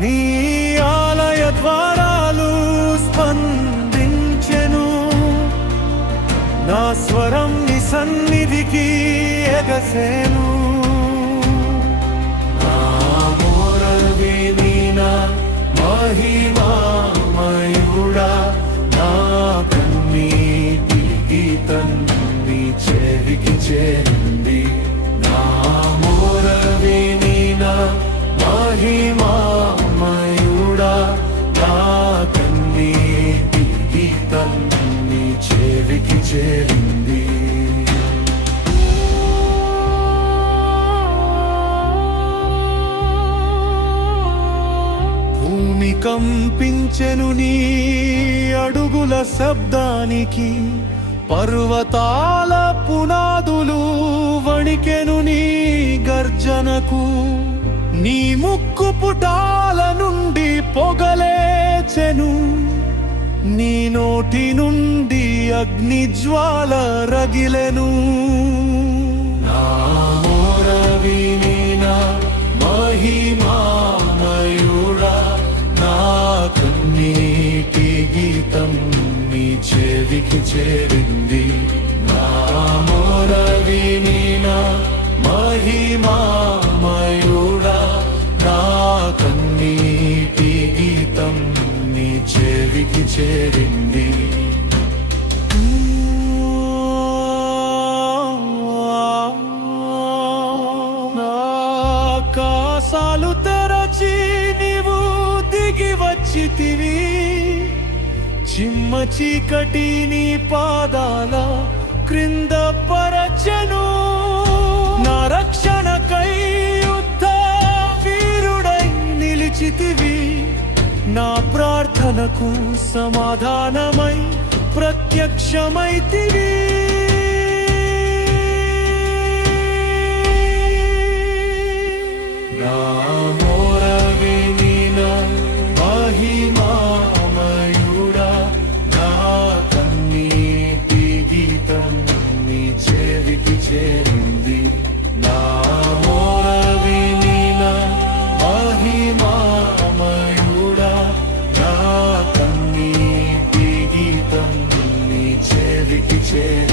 నీ ఆలయ ద్వారాలు స్పందించెను, నా స్వరం నీ సన్నిధికి ఎగసేను. నా మొరలు విని నా మహిమామయుడా, నా కన్నీటి గీతం నీ చెవికి చేరింది. నా మొరలు విని నా మహిమామయుడా, నా కన్నీటి గీతం నీ చెవికి చేరింది. భూమి కంపించెను నీ అడుగుల శబ్దానికి, పర్వతాల పునాదులు వణికెను నీ గర్జనకు. నీ ముక్కు పుటాల నుండి పొగలేచెను, నీ నోటి నుండి అగ్ని జ్వాల రగిలెను. నా మొరలు విని నా మహిమామయుడా, నా కన్నీటి గీతం నీ చెవికి చేరింది. నా మొరలు విని నా మహిమామయుడా, నా కన్నీటి గీతం నీ చెవికి చేరింది. ఆకాశాలు తెరచి నీవు దిగి వచ్చితివి, చిమ్మ చీకటి నీ పాదాల క్రింద పరచెను. నా రక్షణకై యుద్ధ వీరుడై నిలిచితివి, నా ప్రార్థనకు సమాధానమై ప్రత్యక్షమైతివి. నా మొరలు విని నా మహిమామయుడా, నా కన్నీటి గీతం నీ చెవికి చేరింది. నా మొరలు విని నా మహిమామయుడా, నా కన్నీటి గీతం నీ చెవికి చేరింది.